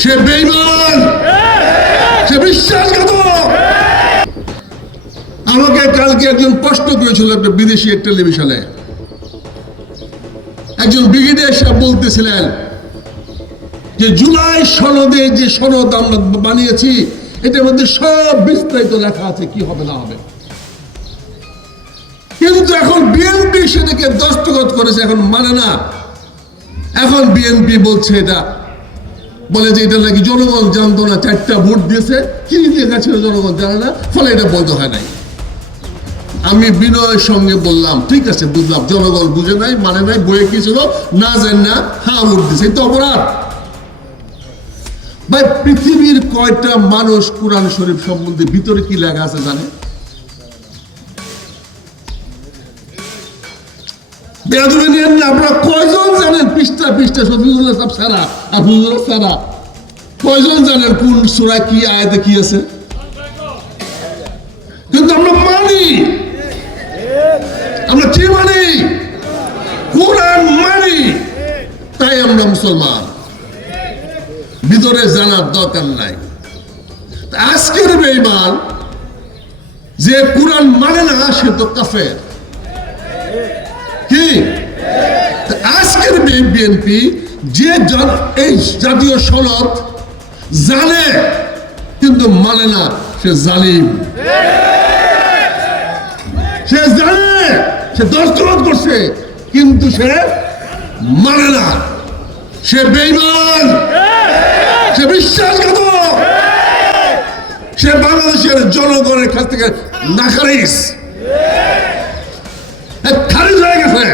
সে বেঈমান, সে বিশ্বাসঘাতক। আমাকে কালকে একজন প্রশ্ন করেছিল একটা বিদেশি এক টেলিভিশনে, একজন ব্রিগেডিয়ার সাহেব বলতেছিলেন যে জুলাই সনদে যে সনদ আমরা বানিয়েছি এটার মধ্যে সব বিস্তারিত লেখা আছে কি হবে না হবে, কিন্তু এখন বিএনপি সেটাকে দস্তখত করেছে, এখন মানে না। এখন বিএনপি বলছে এটা, বলে যে এটা নাকি জনগণ জানতো না, 4টা ভোট দিয়েছে, কি দিয়ে গেছিল জনগণ জানে না, ফলে এটা বৈধ হয় নাই। আমি বিনয়ের সঙ্গে বললাম ঠিক আছে বুঝলাম, জনগণ বুঝে নাই, মানে নাই, বইয়ে কি ছিল না জান না, হ্যাঁ ভোট দিয়েছে, এই তো অপরাধ। ভাই পৃথিবীর কয়টা মানুষ কোরআন শরীফ সম্বন্ধে ভিতরে কি লেখা আছে জানে? বেয়াদবি নিয়েন না, আপনারা কয়জন জানেন পৃষ্ঠা পৃষ্ঠা শফিকুল্লাহ সাহেব সারা আর হুজুর সারা কয়জন জানেন কোন সূরা কি আয়াতে কি আছে? কিন্তু আমরা মানি, আমরা কি মানি? কোরআন মানি, তাই আমরা মুসলমান, ভিতরে জানার দরকার নাই। আজকের বেঈমান যে কোরআন মানে না সে তো কাফের। কি আজকের বিএনপি যে এই জাতীয় সনদ জানে কিন্তু মানে না, সে জালিম, সে জানে, সে দস্তখত করছে কিন্তু সে মানে না, সে বেঈমান, সে বিশ্বাসঘাতক, সে বাংলাদেশের জনগণের কাছ থেকে নাখারিজ, খারিজ হয়ে গেছে।